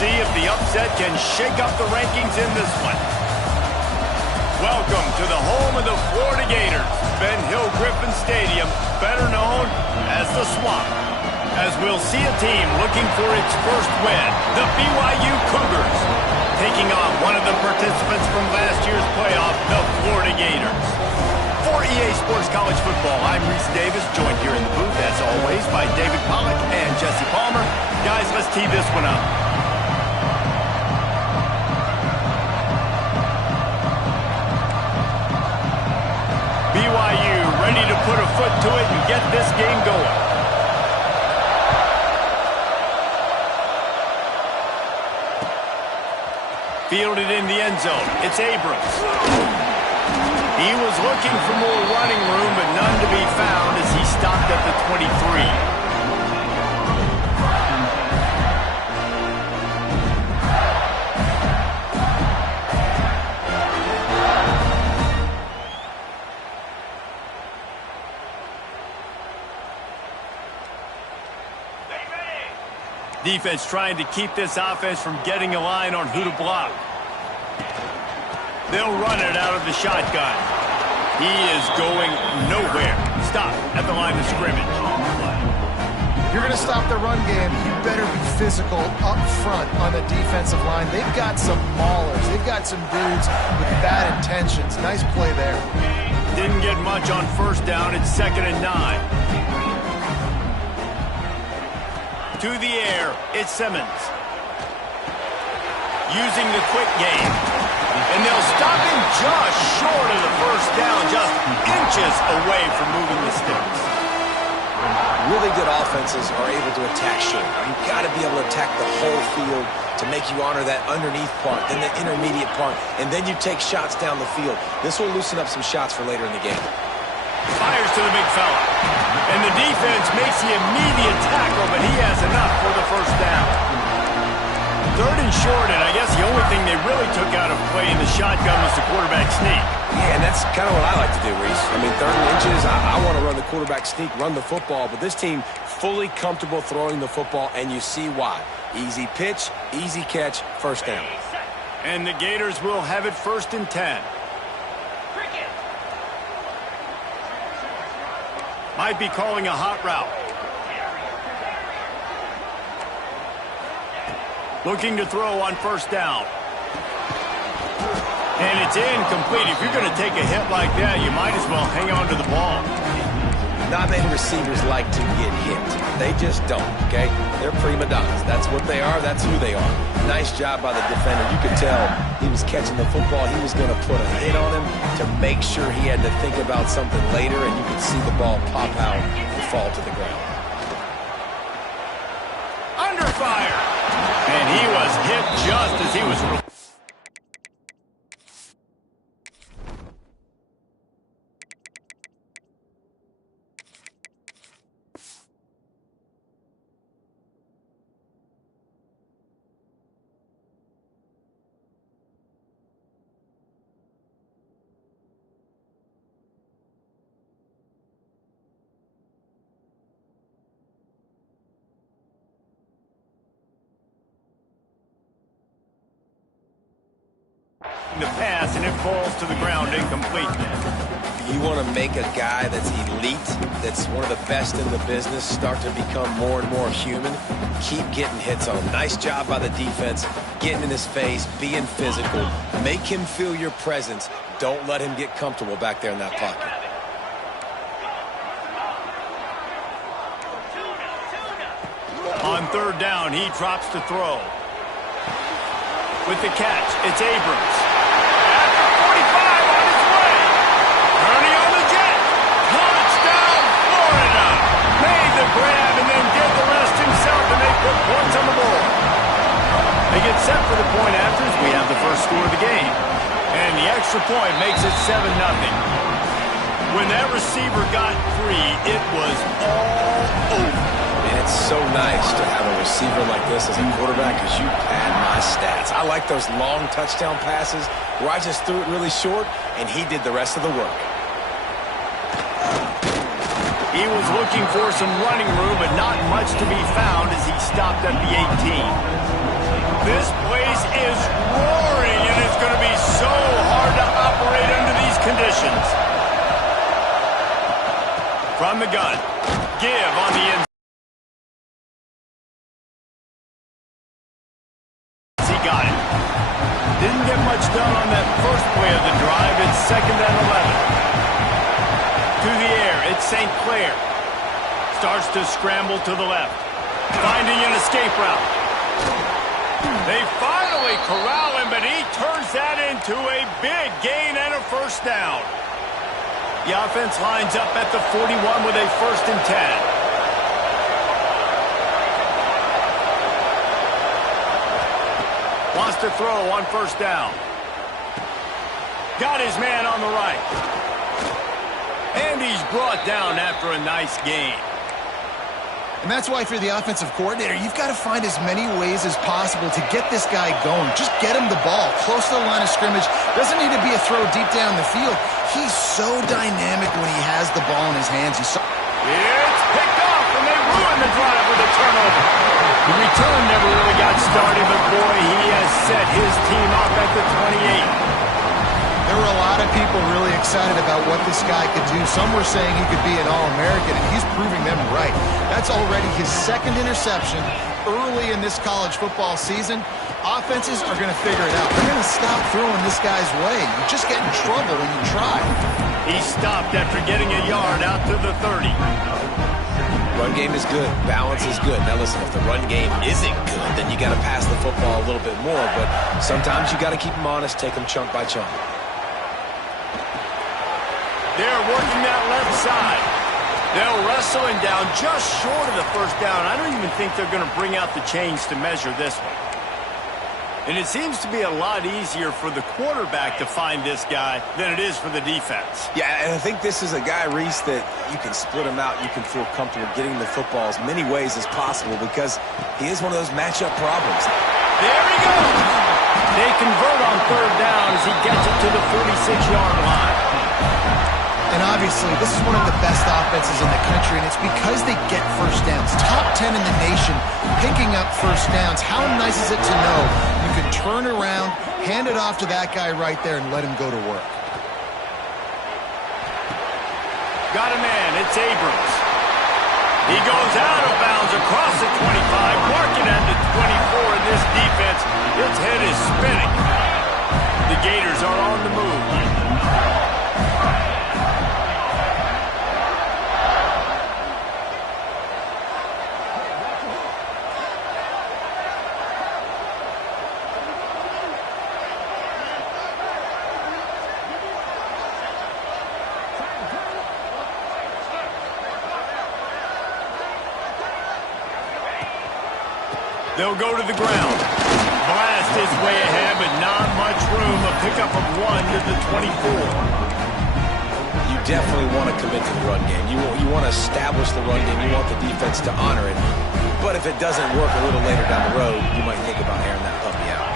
see if the upset can shake up the rankings in this one. Welcome to the home of the Florida Gators, Ben Hill Griffin Stadium, better known as the Swamp. As we'll see a team looking for its first win, the BYU Cougars, taking on one of the participants from last year's playoff, the Florida Gators. For EA Sports College Football, I'm Reese Davis, joined here in the booth, as always, by David Pollack and Jesse Palmer. Guys, let's tee this one up. BYU ready to put a foot to it and get this game going. Fielded in the end zone. It's Abrams. He was looking for more running room, but none to be found as he stopped at the 23. Defense trying to keep this offense from getting a line on who to block. They'll run it out of the shotgun. He is going nowhere. Stop at the line of scrimmage. You're going to stop the run game. You better be physical up front on the defensive line. They've got some maulers. They've got some dudes with bad intentions. Nice play there. Didn't get much on first down. It's 2nd and 9. To the air, it's Simmons. Using the quick game. And they'll stop him just short of the first down, just inches away from moving the sticks. Really good offenses are able to attack short. You've got to be able to attack the whole field to make you honor that underneath part, then the intermediate part, and then you take shots down the field. This will loosen up some shots for later in the game. Fires to the big fella. And the defense makes the immediate tackle, but he has enough for the first down. 3rd and short, and I guess the only thing they really took out of play in the shotgun was the quarterback sneak. Yeah, and that's kind of what I like to do, Reese. I mean, 3rd and inches, I want to run the quarterback sneak, run the football, but this team fully comfortable throwing the football, and you see why. Easy pitch, easy catch, first down. And the Gators will have it 1st and 10. Might be calling a hot route. Looking to throw on first down. And it's incomplete. If you're going to take a hit like that, you might as well hang on to the ball. Not many receivers like to get hit. They just don't, okay? They're prima donnas. That's what they are. That's who they are. Nice job by the defender. You could tell he was catching the football. He was going to put a hit on him to make sure he had to think about something later, and you could see the ball pop out and fall to the ground. Under fire. And he was hit just as he was... the pass, and it falls to the ground incomplete. You want to make a guy that's elite, that's one of the best in the business, start to become more and more human. Keep getting hits on him. Nice job by the defense, getting in his face, being physical. Make him feel your presence. Don't let him get comfortable back there in that pocket. On 3rd down, he drops to throw. With the catch, it's Abrams. After 45 on his way. Ernie on the jet. Touchdown, Florida. Made the grab and then did the rest himself, and they put points on the board. They get set for the point after as we have the first score of the game. And the extra point makes it 7-0. When that receiver got free, it was all over. It's so nice to have a receiver like this as a quarterback because you pad my stats. I like those long touchdown passes where I just threw it really short and he did the rest of the work. He was looking for some running room, but not much to be found as he stopped at the 18. This place is roaring, and it's going to be so hard to operate under these conditions. From the gun, give on the inside. He got it. Didn't get much done on that first play of the drive. It's 2nd and 11. To the air, it's St. Clair. Starts to scramble to the left. Finding an escape route. They finally corral him, but he turns that into a big gain and a first down. The offense lines up at the 41 with a 1st and 10. Wants to throw on 1st down. Got his man on the right. And he's brought down after a nice gain. And that's why, if you're the offensive coordinator, you've got to find as many ways as possible to get this guy going. Just get him the ball close to the line of scrimmage. Doesn't need to be a throw deep down the field. He's so dynamic when he has the ball in his hands. It's picked off, and they ruin the drive with a turnover. The return never really got started, but boy, he has set his team up at the 28. There were a lot of people really excited about what this guy could do. Some were saying he could be an All-American, and he's proving them right. That's already his 2nd interception early in this college football season. Offenses are going to figure it out. They're going to stop throwing this guy's way. You just get in trouble when you try. He stopped after getting a yard out to the 30. Run game is good. Balance is good. Now listen, if the run game isn't good, then you got to pass the football a little bit more. But sometimes you got to keep them honest, take them chunk by chunk. They're working that left side. They'll wrestle him down just short of the 1st down. I don't even think they're going to bring out the chains to measure this one. And it seems to be a lot easier for the quarterback to find this guy than it is for the defense. Yeah, and I think this is a guy, Reese, that you can split him out. You can feel comfortable getting the football as many ways as possible because he is one of those matchup problems. There he goes. They convert on 3rd down as he gets it to the 46-yard line. And obviously, this is one of the best offenses in the country, and it's because they get 1st downs. Top 10 in the nation picking up 1st downs. How nice is it to know you can turn around, hand it off to that guy right there, and let him go to work? Got a man. It's Abrams. He goes out of bounds across the 25, marking at the 24 in this defense. Its head is spinning. The Gators are on the move. They'll go to the ground. Blast his way ahead, but not much room. A pickup of 1 to the 24. You definitely want to commit to the run game. You want to establish the run game. You want the defense to honor it. But if it doesn't work a little later down the road, you might think about airing that puppy out.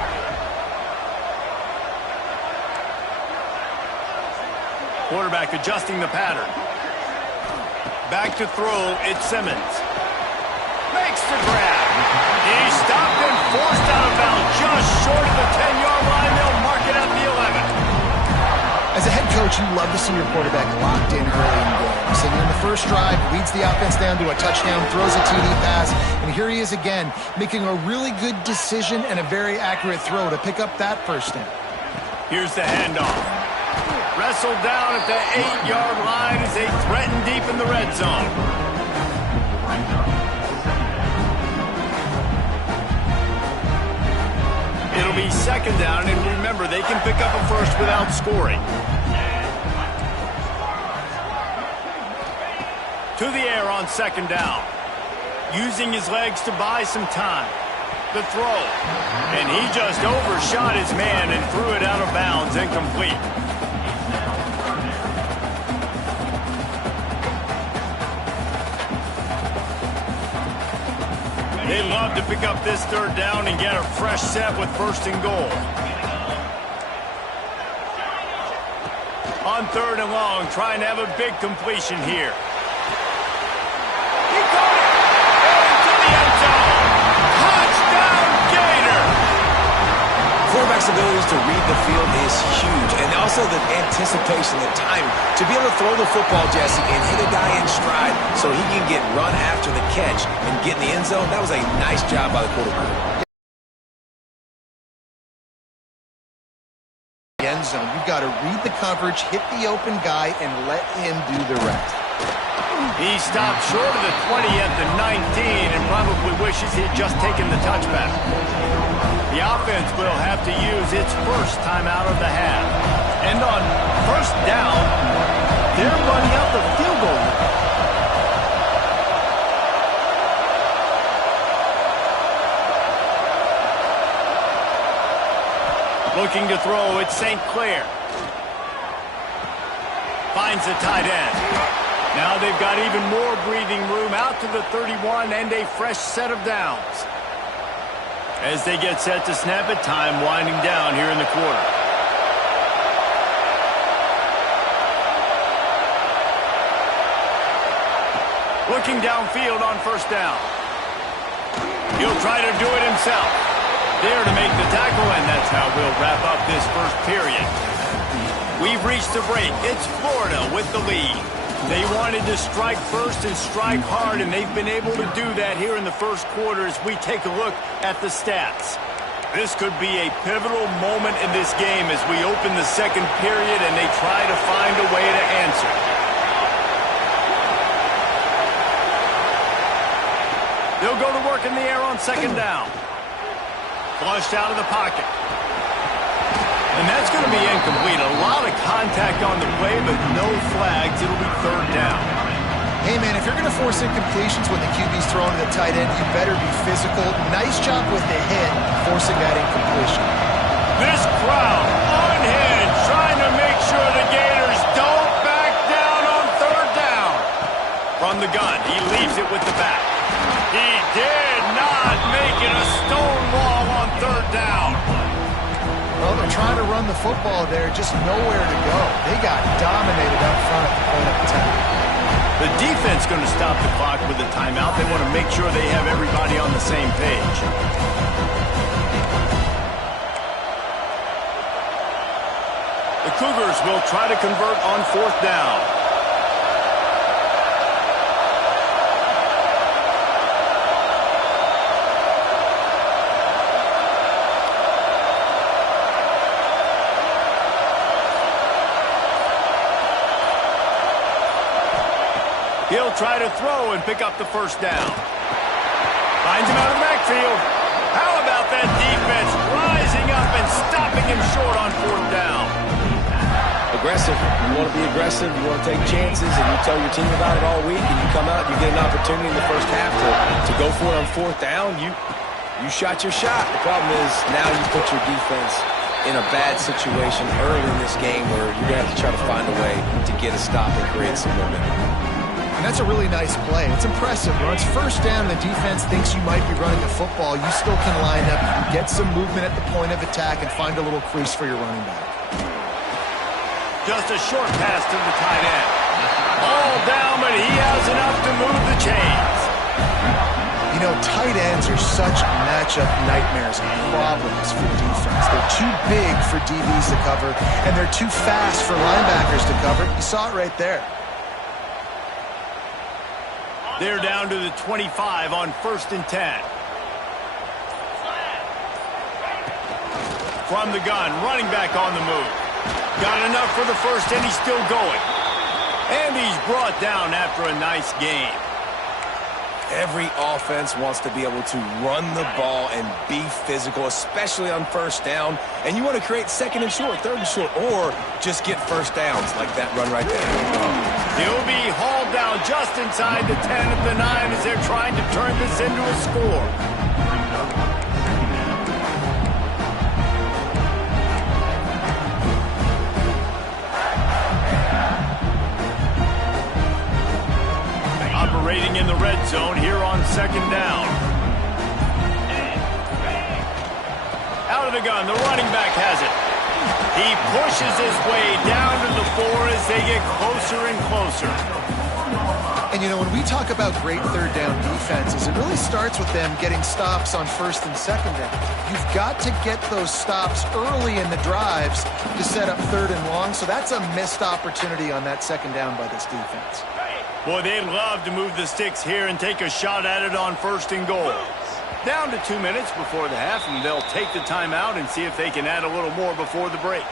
Quarterback adjusting the pattern. Back to throw, it's Simmons. Makes the grab. He's stopped and forced out of bounds just short of the 10-yard line. They'll mark it at the 11. As a head coach, you love to see your quarterback locked in early in games. And in the first drive, leads the offense down to a touchdown, throws a TD pass, and here he is again, making a really good decision and a very accurate throw to pick up that 1st down. Here's the handoff. Wrestled down at the 8-yard line as they threaten deep in the red zone. It'll be 2nd down, and remember, they can pick up a 1st without scoring. To the air on 2nd down. Using his legs to buy some time. The throw. And he just overshot his man and threw it out of bounds, incomplete. They love to pick up this 3rd down and get a fresh set with 1st and goal. On 3rd and long, trying to have a big completion here. He caught it! Into the end zone! Touchdown, Gator! quarterback's abilities to read the field is huge. And also the anticipation, the time to be able to throw the football, Jesse, and hit a guy in stride so he can get run after the catch and get in the end zone. That was a nice job by the quarterback. End zone. You've got to read the coverage, hit the open guy, and let him do the rest. He stopped short of the 20 at the 19 and probably wishes he'd just taken the touchback. The offense will have to use its first timeout of the half. And on first down, they're running out the field goal line. Looking to throw, it's St. Clair. Finds the tight end. Now they've got even more breathing room out to the 31 and a fresh set of downs. As they get set to snap it, time winding down here in the quarter. Looking downfield on first down. He'll try to do it himself. There to make the tackle, and that's how we'll wrap up this first period. We've reached the break. It's Florida with the lead. They wanted to strike first and strike hard, and they've been able to do that here in the first quarter as we take a look at the stats. This could be a pivotal moment in this game as we open the second period and they try to find a way to answer. They'll go to work in the air on second down. Flushed out of the pocket. And that's going to be incomplete. A lot of contact on the play, but no flags. It'll be third down. Hey, man, if you're going to force incompletions when the QB's throwing to the tight end, you better be physical. Nice job with the hit, forcing that incompletion. This crowd unhinged, trying to make sure the Gators don't back down on third down. From the gun, he leaves it with the back. He did not make it a stone wall on third down. Well, they're trying to run the football there, just nowhere to go. They got dominated up front at the point of attack. The defense going to stop the clock with a timeout. They want to make sure they have everybody on the same page. The Cougars will try to convert on fourth down. He'll try to throw and pick up the first down. Finds him out of the backfield. How about that defense rising up and stopping him short on fourth down? Aggressive. You want to be aggressive. You want to take chances, and you tell your team about it all week, and you come out and you get an opportunity in the first half to go for it on fourth down. You shot your shot. The problem is now you put your defense in a bad situation early in this game where you're going to have to try to find a way to get a stop and create some momentum. And that's a really nice play. It's impressive. When it's first down, the defense thinks you might be running the football. You still can line up, you can get some movement at the point of attack and find a little crease for your running back. Just a short pass to the tight end. All down, but he has enough to move the chains. You know, tight ends are such matchup nightmares and problems for defense. They're too big for DBs to cover, and they're too fast for linebackers to cover. You saw it right there. They're down to the 25 on 1st and 10. From the gun, running back on the move. Got enough for the first, and he's still going. And he's brought down after a nice game. Every offense wants to be able to run the ball and be physical, especially on first down. And you want to create second and short, third and short, or just get first downs like that run right there. He'll be hauled down just inside the 10 at the 9 as they're trying to turn this into a score. Operating in the red zone here on second down. Out of the gun, the running back has it. He pushes his way down to the 4 as they get closer and closer. And, you know, when we talk about great third down defenses, it really starts with them getting stops on first and second down. You've got to get those stops early in the drives to set up third and long, so that's a missed opportunity on that second down by this defense. Boy, they'd love to move the sticks here and take a shot at it on first and goal. Down to 2 minutes before the half, and they'll take the timeout and see if they can add a little more before the break.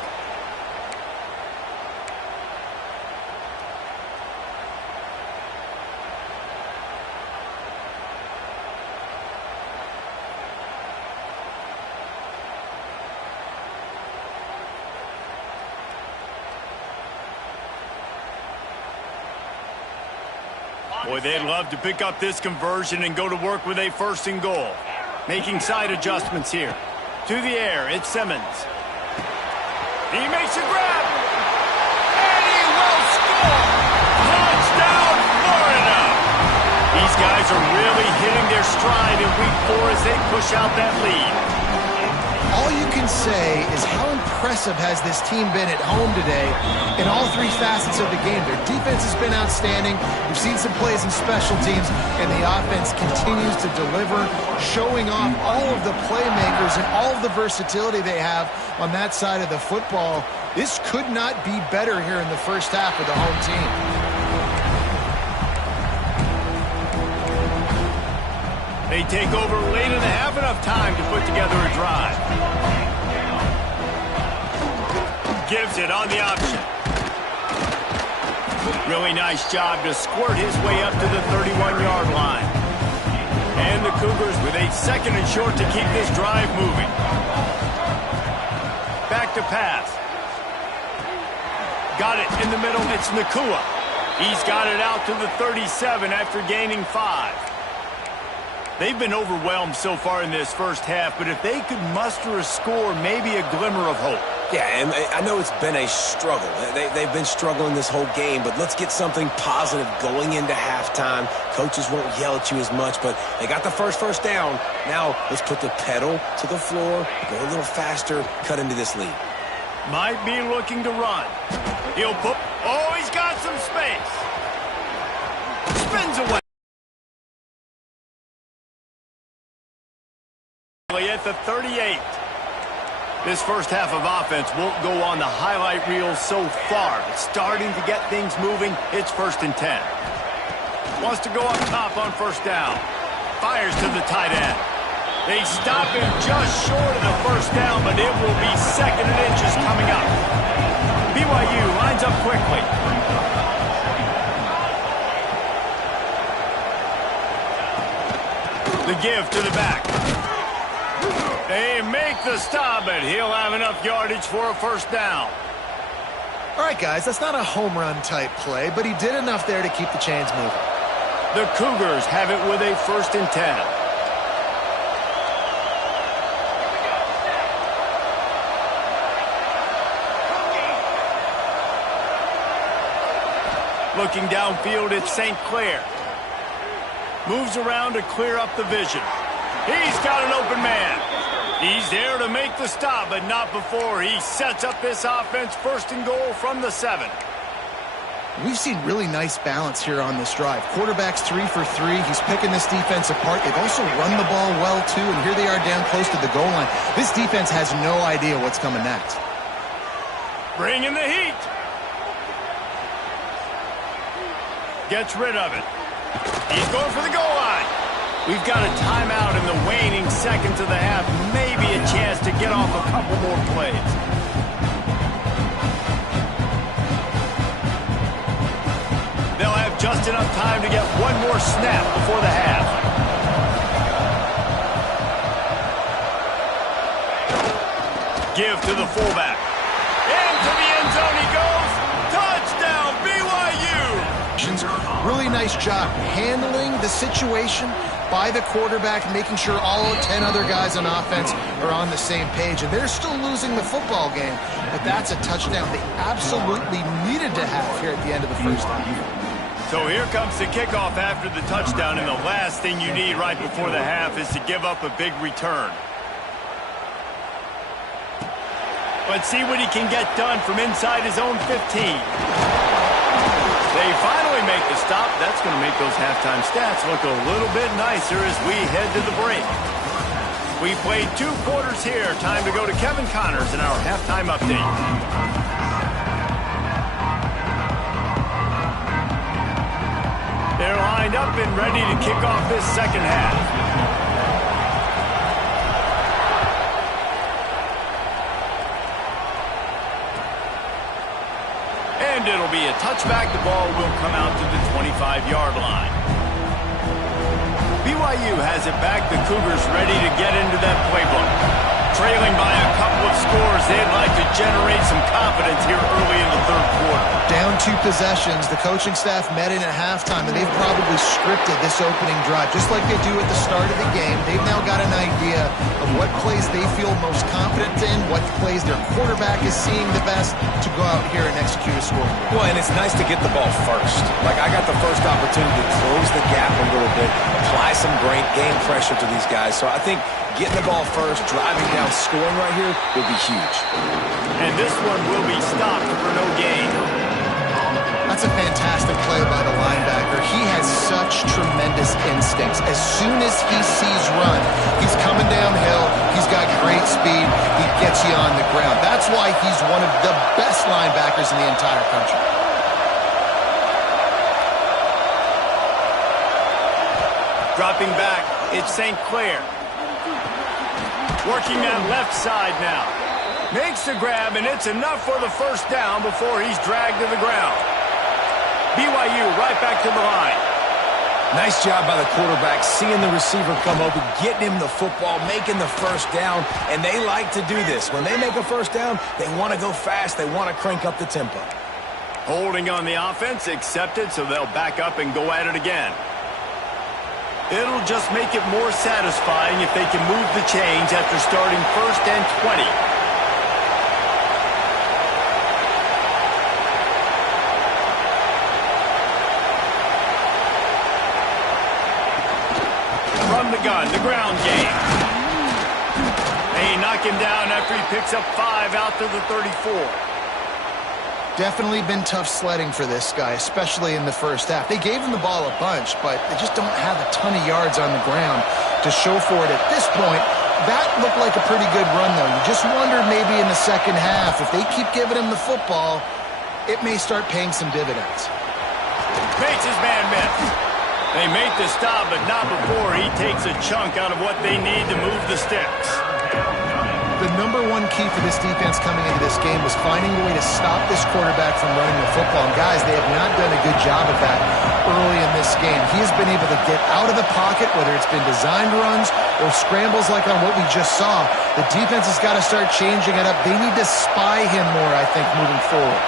Boy, they'd love to pick up this conversion and go to work with a first and goal. Making side adjustments here. To the air, it's Simmons. He makes a grab. And he will score! Touchdown, Florida! These guys are really hitting their stride in week 4 as they push out that lead. All you can say is how impressive has this team been at home today in all 3 facets of the game. Their defense has been outstanding. We've seen some plays in special teams, and the offense continues to deliver, showing off all of the playmakers and all of the versatility they have on that side of the football. This could not be better here in the first half of the home team. They take over late in the half, enough time to put together a drive. Gives it on the option. Really nice job to squirt his way up to the 31-yard line. And the Cougars with a second and short to keep this drive moving. Back to pass. Got it in the middle. It's Ncaa. He's got it out to the 37 after gaining 5. They've been overwhelmed so far in this first half, but if they could muster a score, maybe a glimmer of hope. Yeah, and I know it's been a struggle. They've been struggling this whole game, but let's get something positive going into halftime. Coaches won't yell at you as much, but they got the first down. Now let's put the pedal to the floor, go a little faster, cut into this lead. Might be looking to run. He'll put... Oh, he's got some space. Spins away. At the 38. This first half of offense won't go on the highlight reel so far, but starting to get things moving. It's 1st and 10. Wants to go up top on first down. Fires to the tight end. They stop him just short of the first down, but it will be 2nd and inches coming up. BYU lines up quickly. The give to the back. They make the stop, but he'll have enough yardage for a first down. All right, guys, that's not a home run type play, but he did enough there to keep the chains moving. The Cougars have it with a 1st and 10. Looking downfield, it's St. Clair. Moves around to clear up the vision. He's got an open man. He's there to make the stop, but not before he sets up this offense 1st and goal from the 7. We've seen really nice balance here on this drive. Quarterback's 3 for 3. He's picking this defense apart. They've also run the ball well, too, and here they are down close to the goal line. This defense has no idea what's coming next. Bringing the heat. Gets rid of it. He's going for the goal line. We've got a timeout in the waning seconds of the half. Maybe a chance to get off a couple more plays. They'll have just enough time to get one more snap before the half. Give to the fullback. Into the end zone he goes. Touchdown, BYU! Really nice job handling the situation by the quarterback, making sure all 10 other guys on offense are on the same page. And they're still losing the football game, but that's a touchdown they absolutely needed to have here at the end of the first half. So here comes the kickoff after the touchdown, and the last thing you need right before the half is to give up a big return. Let's see what he can get done from inside his own 15. They finally make the stop. That's going to make those halftime stats look a little bit nicer as we head to the break. We played 2 quarters here. Time to go to Kevin Connors in our halftime update. They're lined up and ready to kick off this second half. And it'll be a touchback. The ball will come out to the 25-yard line. BYU has it back. The Cougars ready to get into that playbook. Trailing by a couple of scores, they'd like to generate some confidence here early in the third quarter. Down 2 possessions. The coaching staff met in at halftime, and they've probably scripted this opening drive. Just like they do at the start of the game, they've now got an idea of what plays they feel most confident in, what plays their quarterback is seeing the best to go out here and execute a score. Well, and it's nice to get the ball first. Like, I got the first opportunity to close the gap a little bit, apply some great game pressure to these guys. So I think getting the ball first, driving down, scoring right here will be huge. And this one will be stopped for no gain. That's a fantastic play by the linebacker. He has such tremendous instincts. As soon as he sees run, he's coming downhill. He's got great speed. He gets you on the ground. That's why he's one of the best linebackers in the entire country. Dropping back, it's St. Clair. Working that left side now. Makes the grab, and it's enough for the first down before he's dragged to the ground. BYU right back to the line. Nice job by the quarterback, seeing the receiver come open, getting him the football, making the first down, and they like to do this. When they make a first down, they want to go fast. They want to crank up the tempo. Holding on the offense, accepted, so they'll back up and go at it again. It'll just make it more satisfying if they can move the chains after starting 1st and 20. From the gun, the ground game. They knock him down after he picks up 5 out to the 34. Definitely been tough sledding for this guy, especially in the first half. They gave him the ball a bunch, but they just don't have a ton of yards on the ground to show for it at this point. That looked like a pretty good run, though. You just wonder maybe in the second half, if they keep giving him the football, it may start paying some dividends. Makes his man miss. They make the stop, but not before he takes a chunk out of what they need to move the sticks. The number one key for this defense coming into this game was finding a way to stop this quarterback from running the football. And guys, they have not done a good job of that early in this game. He has been able to get out of the pocket, whether it's been designed runs or scrambles like on what we just saw. The defense has got to start changing it up. They need to spy him more, I think, moving forward.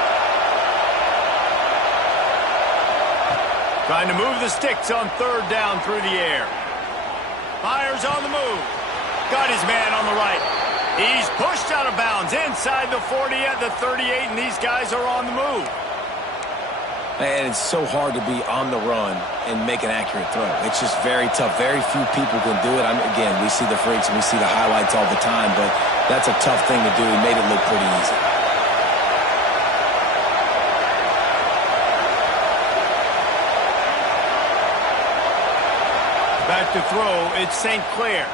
Trying to move the sticks on 3rd down through the air. Fires on the move. Got his man on the right. He's pushed out of bounds inside the 40 at the 38, and these guys are on the move. And it's so hard to be on the run and make an accurate throw. It's just very tough. Very few people can do it. Again, we see the freaks and we see the highlights all the time, but that's a tough thing to do. He made it look pretty easy. Back to throw, it's St. Clair.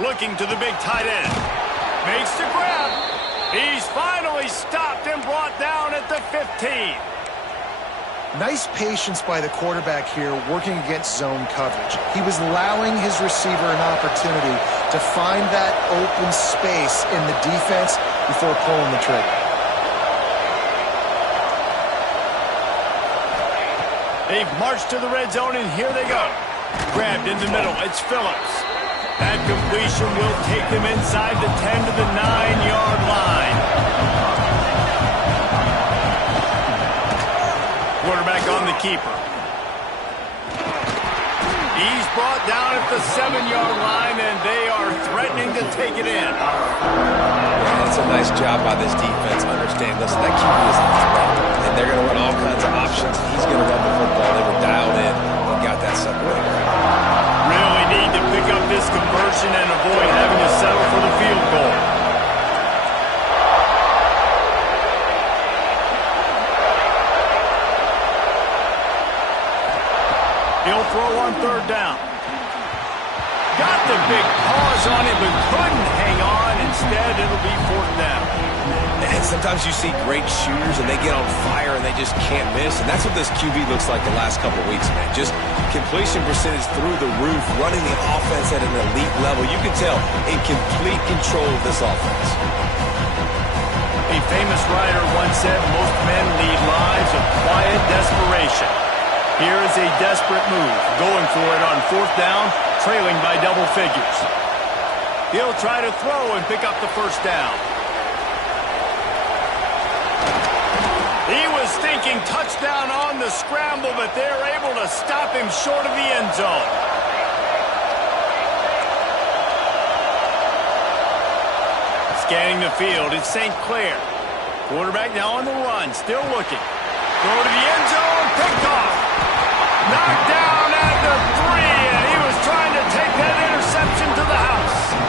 Looking to the big tight end. Makes the grab. He's finally stopped and brought down at the 15. Nice patience by the quarterback here working against zone coverage. He was allowing his receiver an opportunity to find that open space in the defense before pulling the trigger. They've marched to the red zone, and here they go. Grabbed in the middle. It's Phillips. That completion will take them inside the 10 to the 9-yard line. Quarterback on the keeper. He's brought down at the 7-yard line, and they are threatening to take it in. Yeah, it's a nice job by this defense. Understand, listen, that QB is a threat, and they're going to run all kinds of options. He's going to run the football. They were dialed in and got that separated. Really need to pick up this conversion and avoid having to settle for the field goal. sometimes you see great shooters and they get on fire and they just can't miss. And that's what this QB looks like the last couple weeks, man. Just completion percentage through the roof, running the offense at an elite level. You can tell in complete control of this offense. A famous writer once said, most men lead lives of quiet desperation. Here is a desperate move, going for it on 4th down, trailing by double figures. He'll try to throw and pick up the first down. He was thinking touchdown on the scramble, but they're able to stop him short of the end zone. Scanning the field, it's St. Clair. Quarterback now on the run, still looking. Throw to the end zone, picked off. Knocked down at the 3, and he was trying to take that interception to the house.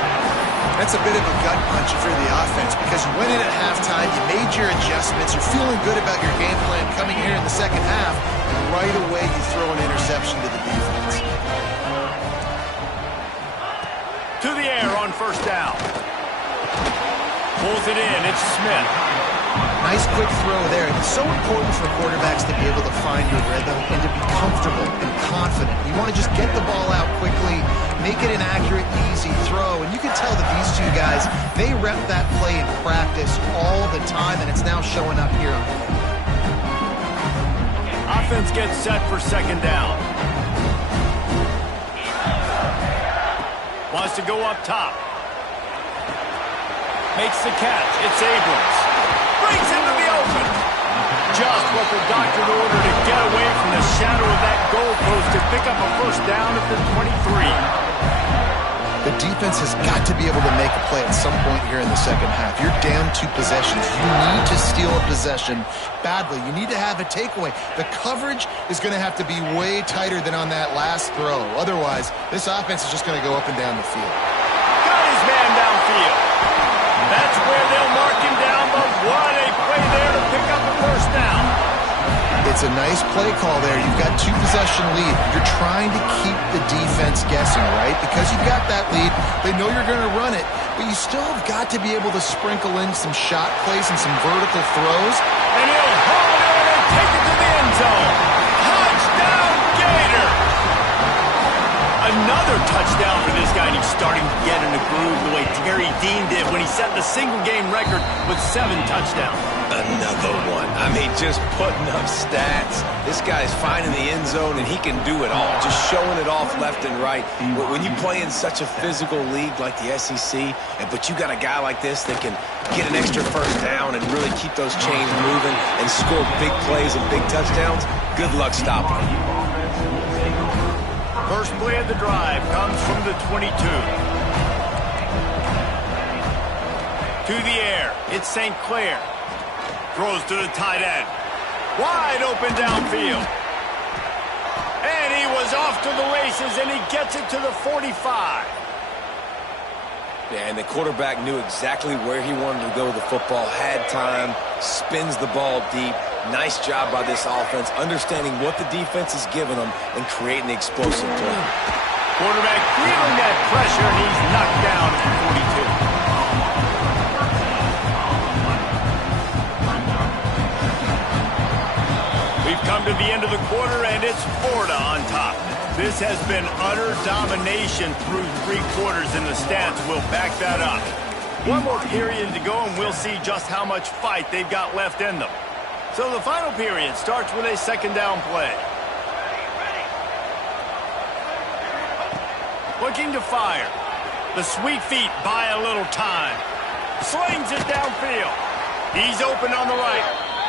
That's a bit of a gut punch if you're the offense, because you went in at halftime, you made your adjustments, you're feeling good about your game plan coming here in the second half, and right away you throw an interception to the defense. To the air on 1st down. Pulls it in, it's Smith. Nice quick throw there. It's so important for quarterbacks to be able to find your rhythm and to be comfortable and confident. You want to just get the ball out quickly, make it an accurate, easy throw. And you can tell that these two guys, they rep that play in practice all the time, and it's now showing up here on the field. Offense gets set for 2nd down. Wants to go up top. Makes the catch. It's Abrams. Brings into the open. Just what the doctor ordered to get away from the shadow of that goalpost to pick up a 1st down at the 23. The defense has got to be able to make a play at some point here in the second half. You're down 2 possessions. You need to steal a possession badly. You need to have a takeaway. The coverage is going to have to be way tighter than on that last throw. Otherwise, this offense is just going to go up and down the field. Got his man downfield. That's where they'll mark him down, but what a play there to pick up a 1st down. It's a nice play call there. You've got 2 possession lead. You're trying to keep the defense guessing, right? Because you've got that lead, they know you're going to run it, but you still have got to be able to sprinkle in some shot plays and some vertical throws. And he'll hold it and take it to the end zone. Touchdown, Gator! Another touchdown for this guy, and he's starting to get in the groove the way Terry Dean did when he set the single-game record with 7 touchdowns. Another one. I mean, just putting up stats. This guy's finding the end zone, and he can do it all. Just showing it off left and right. But when you play in such a physical league like the SEC, but you got a guy like this that can get an extra 1st down and really keep those chains moving and score big plays and big touchdowns, good luck stopping him. First play of the drive comes from the 22. To the air, it's St. Clair. Throws to the tight end. Wide open downfield. And he was off to the races, and he gets it to the 45. Yeah, and the quarterback knew exactly where he wanted to go with the football, had time, spins the ball deep. Nice job by this offense, understanding what the defense is giving them and creating the explosive play. Quarterback feeling that pressure, and he's knocked down at the 42. We've come to the end of the quarter, and it's Florida on top. This has been utter domination through 3 quarters, and the stats will back that up. One more period to go, and we'll see just how much fight they've got left in them. So the final period starts with a 2nd down play. Looking to fire. The sweet feet buy a little time. Slings it downfield. He's open on the right.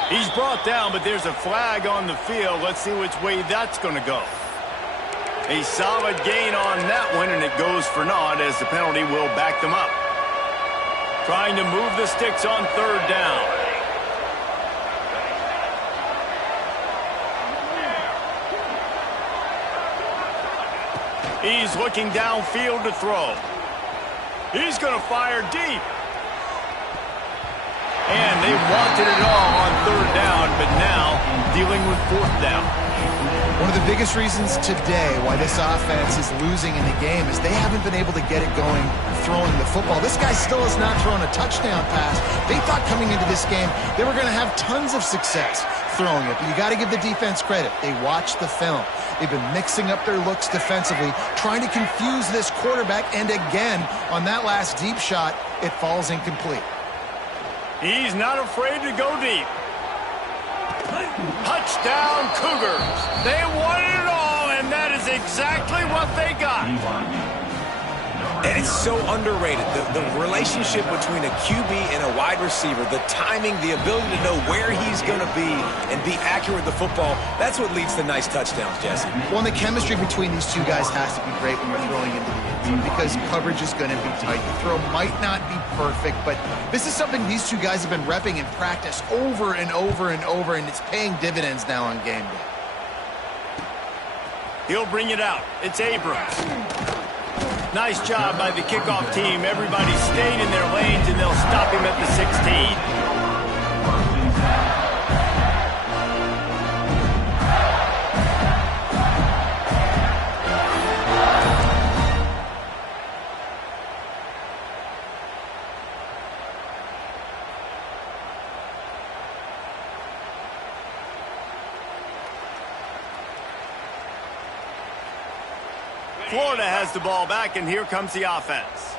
He's brought down, but there's a flag on the field. Let's see which way that's going to go. A solid gain on that one, and it goes for naught as the penalty will back them up. Trying to move the sticks on 3rd down. He's looking downfield to throw. He's going to fire deep. And they wanted it all on third down, but now dealing with fourth down. One of the biggest reasons today why this offense is losing in the game is they haven't been able to get it going throwing the football. This guy still has not thrown a touchdown pass. They thought coming into this game they were going to have tons of success throwing it, but you got to give the defense credit. They watched the film. They've been mixing up their looks defensively, trying to confuse this quarterback, and again, on that last deep shot, it falls incomplete. He's not afraid to go deep. Touchdown, Cougars. They wanted it all, and that is exactly what they got. And it's so underrated. The relationship between a QB and a wide receiver, the timing, the ability to know where he's going to be and be accurate with the football, that's what leads to nice touchdowns, Jesse. Well, and the chemistry between these two guys has to be great when you're throwing into the end zone because coverage is going to be tight. The throw might not be perfect, but this is something these two guys have been repping in practice over and over and over, and it's paying dividends now on game day. He'll bring it out. It's Abrams. Nice job by the kickoff team. Everybody stayed in their lanes, and they'll stop him at the 16. Florida has the ball back, and here comes the offense.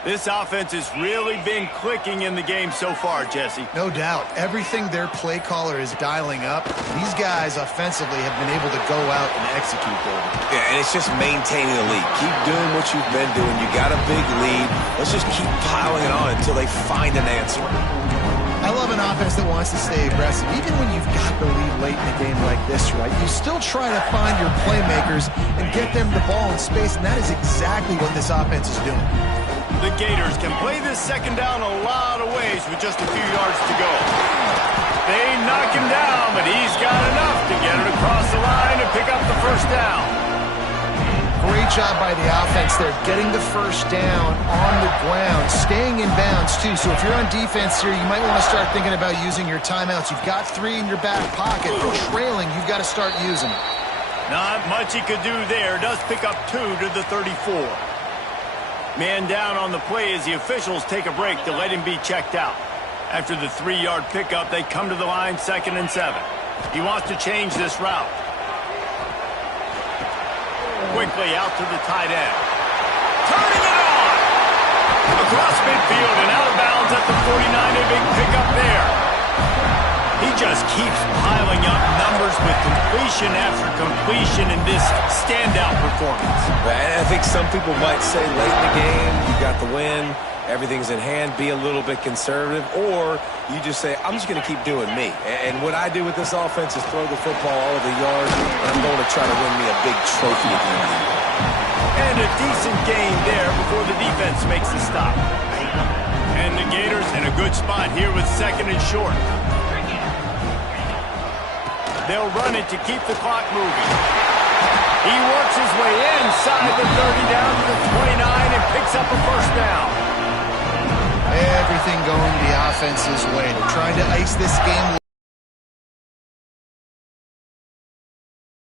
This offense has really been clicking in the game so far, Jesse. No doubt. Everything their play caller is dialing up, these guys offensively have been able to go out and execute, David. Yeah, and it's just maintaining the lead. Keep doing what you've been doing. You got a big lead. Let's just keep piling it on until they find an answer. I love an offense that wants to stay aggressive. Even when you've got the lead late in a game like this, right, you still try to find your playmakers and get them the ball in space, and that is exactly what this offense is doing. The Gators can play this second down a lot of ways with just a few yards to go. They knock him down, but he's got enough to get it across the line and pick up the first down. Great job by the offense there, getting the first down on the ground, staying in bounds, too. So if you're on defense here, you might want to start thinking about using your timeouts. You've got 3 in your back pocket. If you're trailing, you've got to start using them. Not much he could do there. Does pick up 2 to the 34. Man down on the play as the officials take a break to let him be checked out. After the 3-yard pickup, they come to the line 2nd and 7. He wants to change this route. Quickly out to the tight end. Turning it on! Across midfield and out of bounds at the 49. A big pickup there. He just keeps piling up numbers with completion after completion in this standout performance. And I think some people might say late in the game, you got the win, everything's in hand, be a little bit conservative, or you just say, I'm just going to keep doing me. And what I do with this offense is throw the football all over the yard, and I'm going to try to win me a big trophy at the end. And a decent gain there before the defense makes the stop. And the Gators in a good spot here with 2nd and short. They'll run it to keep the clock moving. He works his way inside the 30 down to the 29 and picks up a first down. Everything going the offense's way. They're trying to ice this game.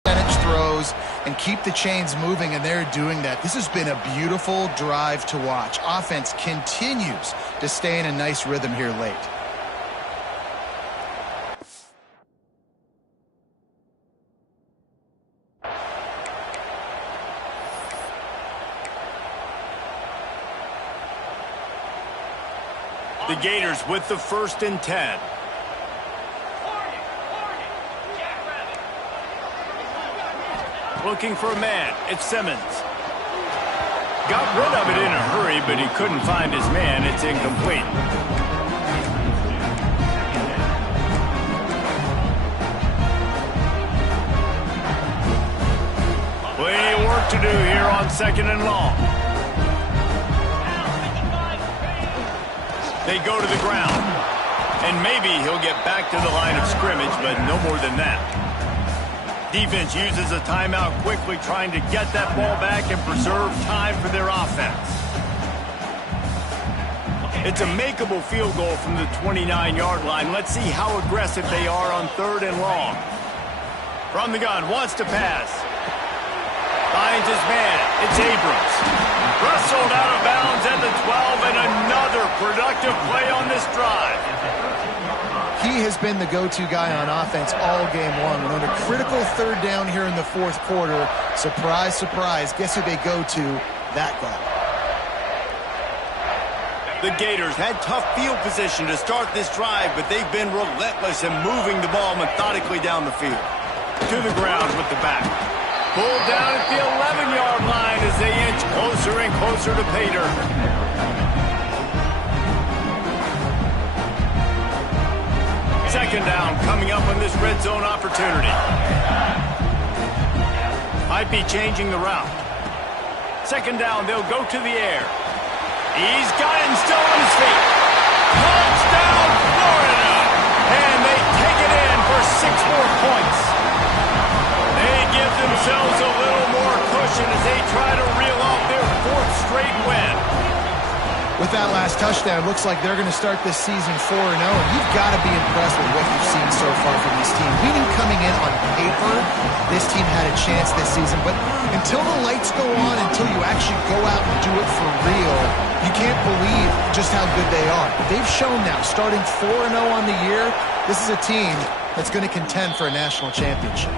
Percentage throws and keep the chains moving, and they're doing that. This has been a beautiful drive to watch. Offense continues to stay in a nice rhythm here late. The Gators with the 1st and 10. Looking for a man. It's Simmons. Got rid of it in a hurry, but he couldn't find his man. It's incomplete. Plenty of work to do here on 2nd and long. They go to the ground. And maybe he'll get back to the line of scrimmage, but no more than that. Defense uses a timeout quickly, trying to get that ball back and preserve time for their offense. It's a makeable field goal from the 29-yard line. Let's see how aggressive they are on 3rd and long. From the gun, wants to pass. Finds his man. It's Abrams. Wrestled out of bounds at the 12, and another productive play on this drive. He has been the go-to guy on offense all game long. And on a critical 3rd down here in the 4th quarter, surprise, surprise, guess who they go to? That guy. The Gators had tough field position to start this drive, but they've been relentless in moving the ball methodically down the field. To the ground with the back. Pulled down at the 11-yard line as they inch closer and closer to pay dirt. Second down coming up on this red zone opportunity. Might be changing the route. Second down, they'll go to the air. He's got it and still on his feet. Touchdown, Florida! And they take it in for 6 more points. They give themselves a little more cushion as they try to reel off their 4th straight win. With that last touchdown, looks like they're going to start this season 4-0, and you've got to be impressed with what you've seen so far from this team. We knew coming in on paper, this team had a chance this season, but until the lights go on, until you actually go out and do it for real, you can't believe just how good they are. They've shown now, starting 4-0 on the year, this is a team that's going to contend for a national championship.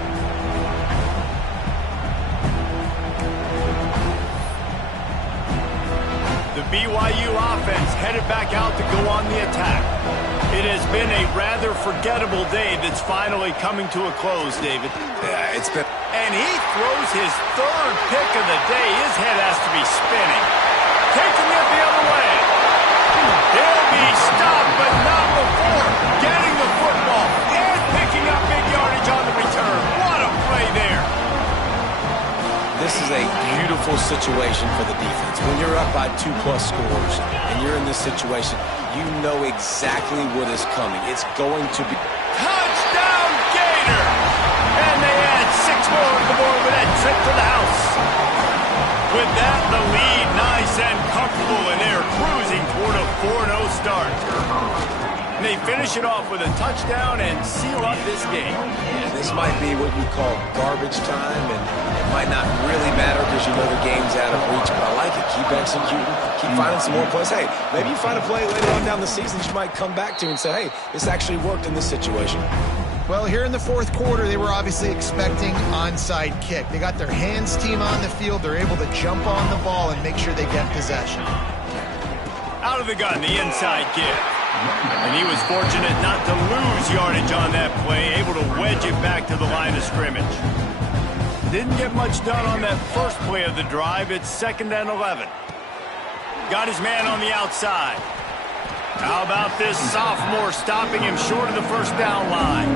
The BYU offense headed back out to go on the attack. It has been a rather forgettable day that's finally coming to a close, David. Yeah, it's been... And he throws his 3rd pick of the day. His head has to be spinning. Taking it the other way. He'll be stopped, but not before getting the football and picking up big yardage on the return. What a play there. This is a beautiful situation for the defense. When you're up by 2+ scores and you're in this situation, you know exactly what is coming. It's going to be... Touchdown, Gator! And they add 6 more to the board with that trip to the house. With that, the lead nice and comfortable, and they're cruising toward a 4-0 start. And they finish it off with a touchdown and seal up this game. Yeah, this might be what you call garbage time, and it might not really matter because you know the game's out of reach, but I like it. Keep executing, keep finding some more plays. Hey, maybe you find a play later on down the season that you might come back to and say, hey, this actually worked in this situation. Well, here in the 4th quarter, they were obviously expecting onside kick. They got their hands team on the field. They're able to jump on the ball and make sure they get possession. Out of the gun, the inside give. And he was fortunate not to lose yardage on that play, able to wedge it back to the line of scrimmage. Didn't get much done on that first play of the drive. It's 2nd and 11. Got his man on the outside. How about this sophomore stopping him short of the 1st down line?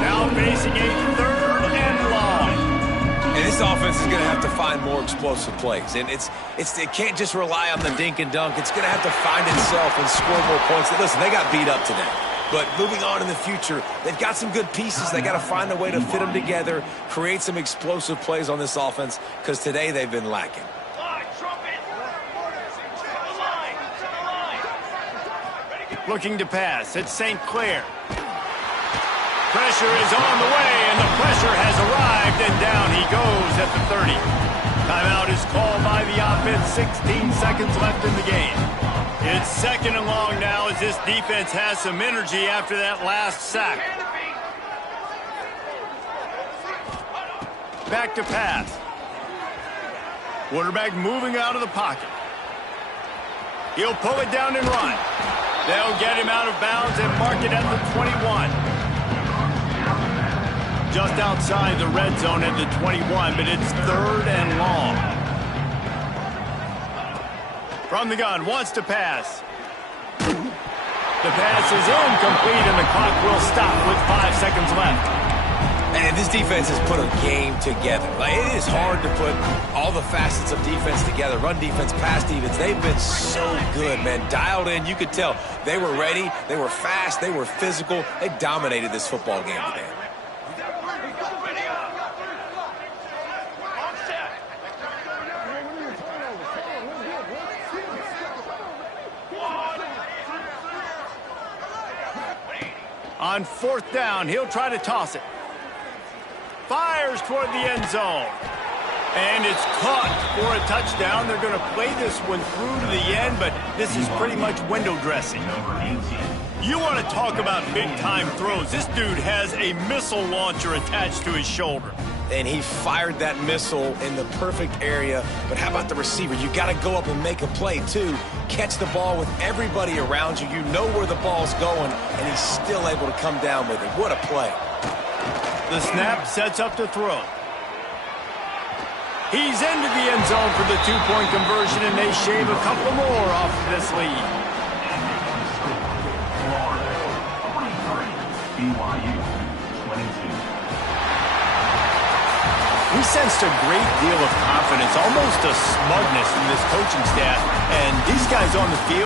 Now facing a 3rd and long. And this offense is going to have to find more explosive plays. And it can't just rely on the dink and dunk. It's going to have to find itself and score more points. Listen, they got beat up today. But moving on in the future, they've got some good pieces. They got to find a way to fit them together, create some explosive plays on this offense, because today they've been lacking. Looking to pass. It's St. Clair. Pressure is on the way, and the pressure has arrived, and down he goes at the 30. Timeout is called by the offense. 16 seconds left in the game. It's 2nd and long now as this defense has some energy after that last sack. Back to pass. Quarterback moving out of the pocket. He'll pull it down and run. They'll get him out of bounds and mark it at the 21. Just outside the red zone at the 21, but it's 3rd and long. From the gun, wants to pass. The pass is incomplete, and the clock will stop with 5 seconds left. And this defense has put a game together. Like, it is hard to put all the facets of defense together. Run defense, pass defense. They've been so good, man. Dialed in. You could tell they were ready. They were fast. They were physical. They dominated this football game today. On 4th down, he'll try to toss it. Fires toward the end zone. And it's caught for a touchdown. They're going to play this one through to the end, but this is pretty much window dressing. You want to talk about big-time throws. This dude has a missile launcher attached to his shoulder. And he fired that missile in the perfect area. But how about the receiver? You got to go up and make a play, too. Catch the ball with everybody around you. You know where the ball's going, and he's still able to come down with it. What a play. The snap sets up to throw. He's into the end zone for the two-point conversion, and they shave a couple more off of this lead. We sensed a great deal of confidence, almost a smugness from this coaching staff, and these guys on the field